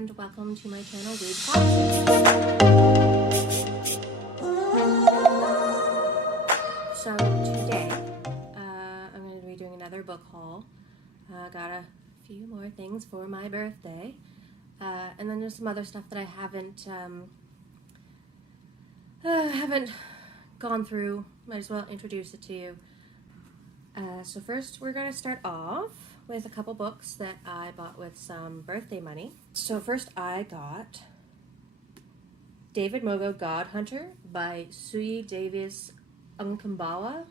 and welcome to my channel, Rutkowski. So today, I'm going to be doing another book haul. Got a few more things for my birthday, and then there's some other stuff that I haven't gone through. Might as well introduce it to you. So first, we're going to start off with a couple books that I bought with some birthday money. So first I got David Mogo Godhunter by Suyi, Davies, Okungbowa,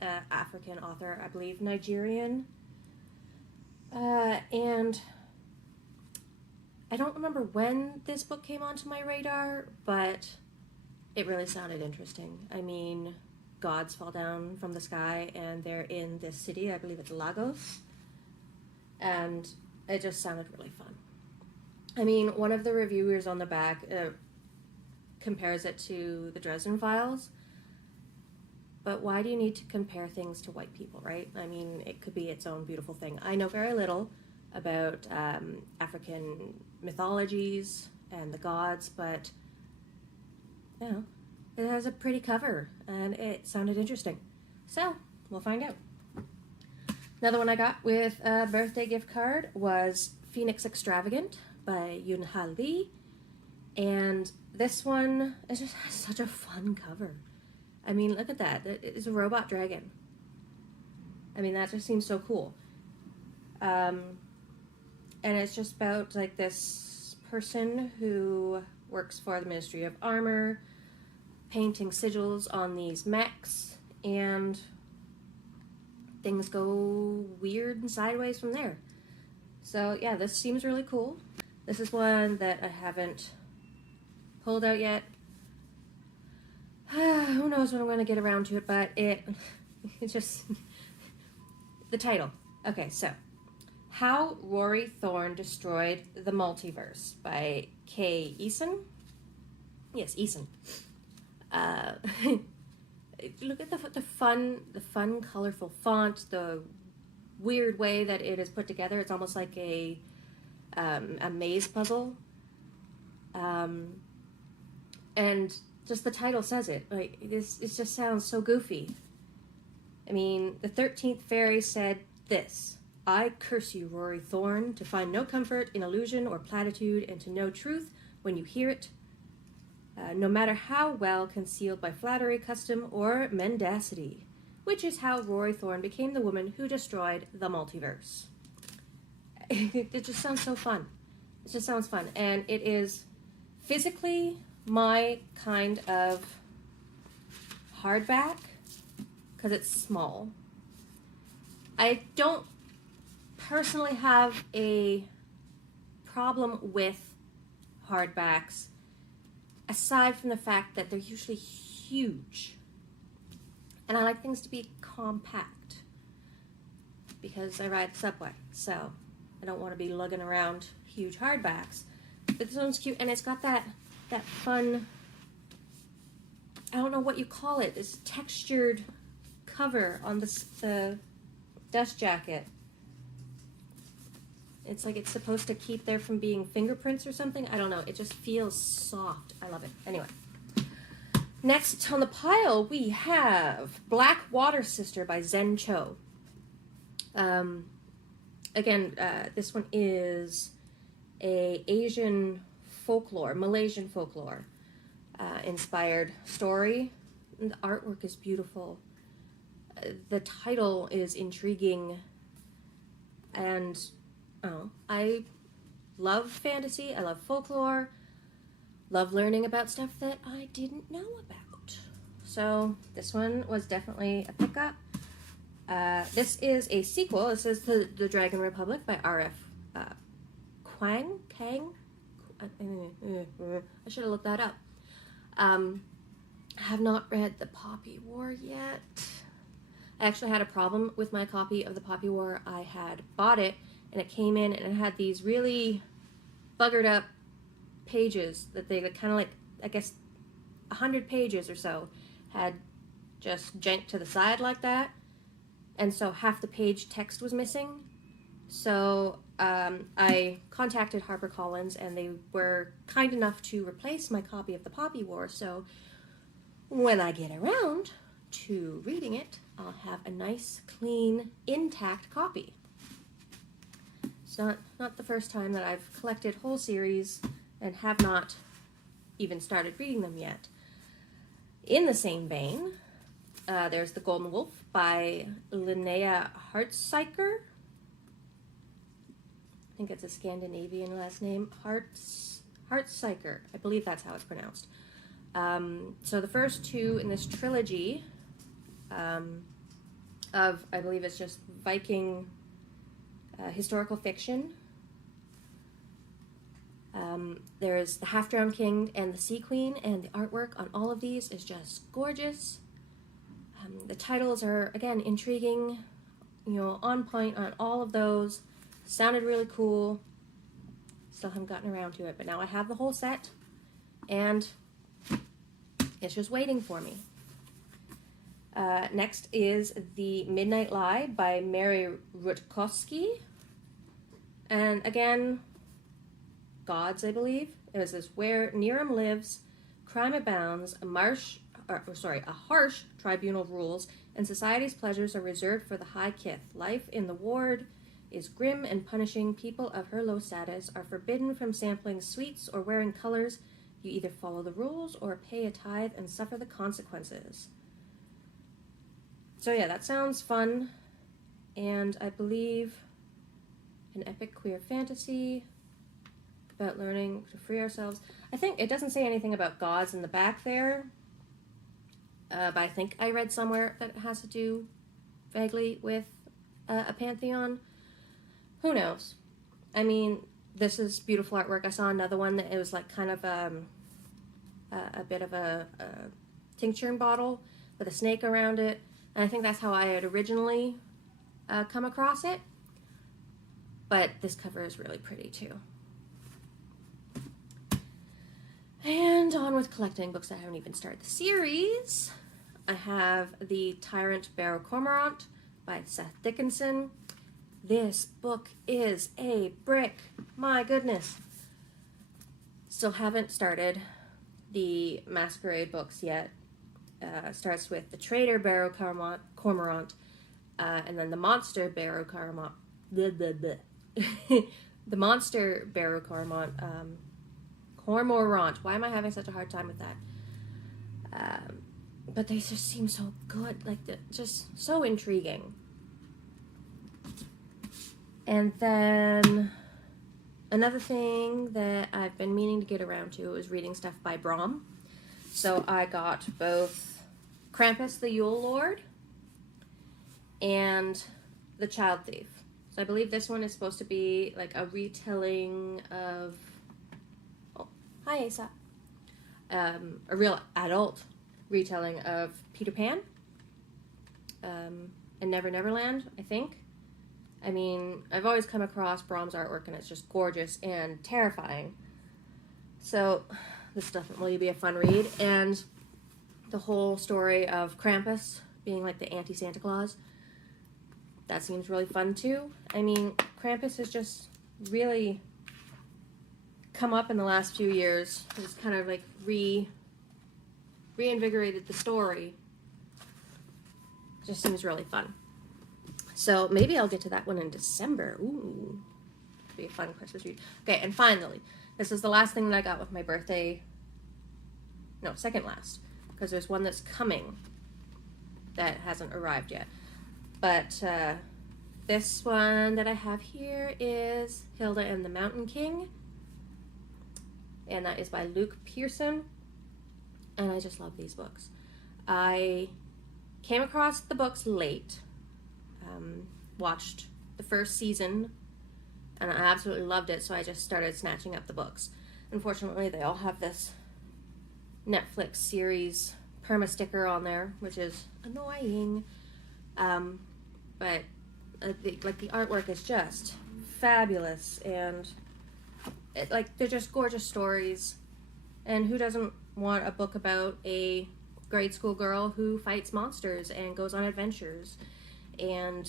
an African author, I believe Nigerian. And I don't remember when this book came onto my radar, but it really sounded interesting. I mean, gods fall down from the sky and they're in this city, I believe it's Lagos, and it just sounded really fun. I mean, one of the reviewers on the back compares it to the Dresden Files, but why do you need to compare things to white people, right? I mean, it could be its own beautiful thing. I know very little about African mythologies and the gods, but you know, it has a pretty cover, and it sounded interesting. So, we'll find out. Another one I got with a birthday gift card was Phoenix Extravagant by Hilda. And this one is just has such a fun cover. I mean, look at that. It is a robot dragon. I mean, that just seems so cool. And it's just about, like, this person who works for the Ministry of Armor, painting sigils on these mechs, and things go weird and sideways from there. So yeah, this seems really cool. This is one that I haven't pulled out yet. Who knows when I'm going to get around to it, but it's just the title. Okay, so How Rorythorne Destroyed the Multiverse by Eason. Yes, Eason. Look at the fun, colorful font, the weird way that it is put together. It's almost like a maze puzzle. And just the title says it. Like, it just sounds so goofy. I mean, the 13th fairy said this: "I curse you, Rorythorne, to find no comfort in illusion or platitude, and to know truth when you hear it. No matter how well concealed by flattery, custom, or mendacity," which is how Rorythorne became the woman who destroyed the multiverse. It just sounds so fun. It just sounds fun. And it is physically my kind of hardback, because it's small. I don't personally have a problem with hardbacks, aside from the fact that they're usually huge. And I like things to be compact because I ride the subway, so I don't want to be lugging around huge hardbacks. But this one's cute, and it's got that fun, I don't know what you call it, this textured cover on the dust jacket. It's like it's supposed to keep there from being fingerprints or something. I don't know. It just feels soft. I love it. Anyway. Next on the pile, we have Black Water Sister by Zen Cho. Again, this one is a Asian folklore, Malaysian folklore inspired story. And the artwork is beautiful. The title is intriguing, and I love fantasy, I love folklore, love learning about stuff that I didn't know about. So this one was definitely a pickup. This is a sequel. This is the Dragon Republic by R.F. Kuang? Kang? I should have looked that up. I have not read The Poppy War yet. I actually had a problem with my copy of The Poppy War. I had bought it, and it came in, and it had these really buggered up pages that they kind of, like, I guess 100 pages or so had just janked to the side like that, and so half the page text was missing. So I contacted HarperCollins, and they were kind enough to replace my copy of The Poppy War, so when I get around to reading it, I'll have a nice, clean, intact copy. It's not the first time that I've collected whole series and have not even started reading them yet. In the same vein, there's The Golden Wolf by Linnea Hartsuyker. I think it's a Scandinavian last name. Hartsuyker. I believe that's how it's pronounced. So the first two in this trilogy of, I believe it's just Viking historical fiction. There's The Half-Drowned King and The Sea Queen, and the artwork on all of these is just gorgeous. The titles are, again, intriguing, on point on all of those. Sounded really cool. Still haven't gotten around to it, but now I have the whole set, and it's just waiting for me. Next is The Midnight Lie by Mary Rutkowski. And again, gods, I believe. It was this: where Niram lives, crime abounds, a harsh tribunal rules, and society's pleasures are reserved for the high kith. Life in the ward is grim and punishing. People of her low status are forbidden from sampling sweets or wearing colors. You either follow the rules or pay a tithe and suffer the consequences. So yeah, that sounds fun, and I believe an epic queer fantasy about learning to free ourselves. I think it doesn't say anything about gods in the back there, but I think I read somewhere that it has to do vaguely with a pantheon. Who knows? I mean, this is beautiful artwork. I saw another one that it was like kind of a bit of a tincture bottle with a snake around it. And I think that's how I had originally come across it. But this cover is really pretty too. And on with collecting books that haven't even started the series. I have The Tyrant, Barrow, Cormorant by Seth Dickinson. This book is a brick. My goodness. Still haven't started the Masquerade books yet. Starts with The Traitor, Barrow, Cormorant, and then The Monster, Barrow, Cormorant. The Monster, Barrow, Cormorant. Why am I having such a hard time with that? But they just seem so good. Like, just so intriguing. And then another thing that I've been meaning to get around to is reading stuff by Brom. So I got both Krampus, the Yule Lord, and The Child Thief. So I believe this one is supposed to be like a retelling of... Oh, hi, Asa. A real adult retelling of Peter Pan and Never Neverland, I think. I mean, I've always come across Brom's artwork, and it's just gorgeous and terrifying. So this definitely be a fun read. And the whole story of Krampus being like the anti-Santa Claus, that seems really fun too. I mean, Krampus has just really come up in the last few years. It's kind of like reinvigorated the story. Just seems really fun. So maybe I'll get to that one in December. Ooh, be a fun Christmas read. Okay, and finally, this is the last thing that I got with my birthday. No, second last, because there's one that's coming that hasn't arrived yet. But this one that I have here is Hilda and the Mountain King, and that is by Luke Pearson. And I just love these books. I came across the books late. Watched the first season, and I absolutely loved it, so I just started snatching up the books. Unfortunately, they all have this Netflix series perma sticker on there, which is annoying. But the artwork is just fabulous, and they're just gorgeous stories. And who doesn't want a book about a grade school girl who fights monsters and goes on adventures and,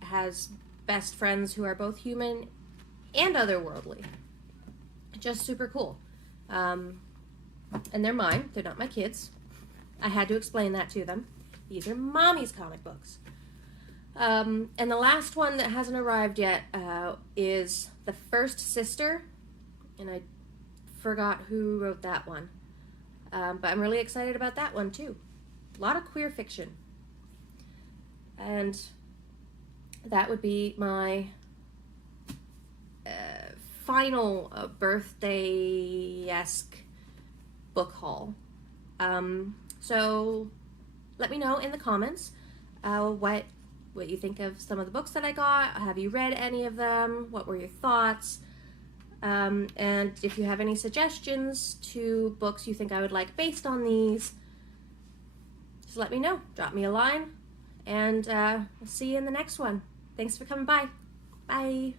has best friends who are both human and otherworldly. Just super cool. And they're mine. They're not my kids. I had to explain that to them. These are Mommy's comic books. And the last one that hasn't arrived yet is The First Sister. And I forgot who wrote that one. But I'm really excited about that one, too. A lot of queer fiction. And that would be my final birthday-esque book haul. So let me know in the comments what you think of some of the books that I got. Have you read any of them? What were your thoughts? And if you have any suggestions to books you think I would like based on these, just let me know. Drop me a line, and we'll see you in the next one. Thanks for coming by. Bye.